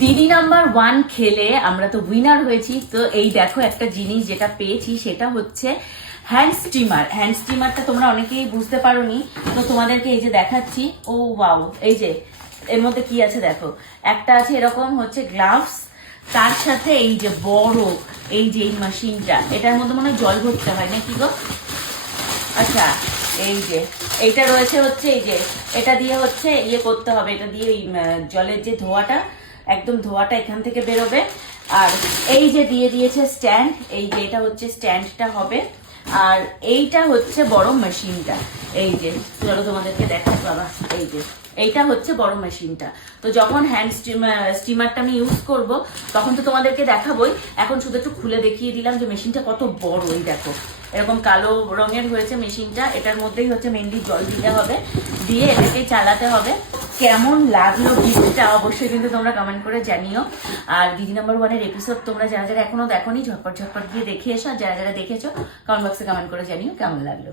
দিদি নাম্বার 1 খেলে আমরা তো উইনার হয়েছি। তো এই দেখো একটা জিনিস যেটা পেয়েছি সেটা হচ্ছে হ্যান্ড স্টিমার। হ্যান্ড স্টিমারটা তোমরা অনেকেই বুঝতে পারোনি, তো তোমাদেরকে এই যে দেখাচ্ছি। ও ওয়াও, এই যে এর মধ্যে কি আছে দেখো, একটা আছে এরকম হচ্ছে গ্লাভস, তার সাথে এই যে বড় এই যে এই মেশিনটা, এটার মধ্যে মনে হয় জল ভরতে হয় নাকি গো? আচ্ছা, এই যে এইটা রয়েছে হচ্ছে, এই যে এটা দিয়ে হচ্ছে ইয়ে করতে হবে, এটা দিয়ে এই জলের যে ধোয়াটা, একদম ধোয়াটা এখান থেকে বেরোবে। আর এই যে দিয়ে দিয়েছে স্ট্যান্ড, এই যে এটা হচ্ছে স্ট্যান্ডটা হবে। আর এইটা হচ্ছে বড় মেশিনটা, এই যে চলো তোমাদেরকে দেখাই বাবা, এই যে এইটা হচ্ছে বড় মেশিনটা। তো যখন হ্যান্ড স্টিমারটা আমি ইউজ করব তখন তো তোমাদেরকে দেখাবোই। এখন শুধু একটু খুলে দেখিয়ে দিলাম যে মেশিনটা কত বড়। এই দেখো এরকম কালো রঙের হয়েছে মেশিনটা, এটার মধ্যেই হচ্ছে মেনলি জল দিতে হবে, দিয়ে এটাকে চালাতে হবে। কেমন লাগলো গিফটটা অবশ্যই কিন্তু তোমরা কমেন্ট করে জানিও। আর দিদি নাম্বার 1-এর এপিসোড তোমরা যারা যারা এখনো দেখোনি ঝটপট ঝটপট গিয়ে দেখে এসো, আর যারা যারা দেখেছো কমেন্ট বক্সে কমেন্ট করে জানিও কেমন লাগলো।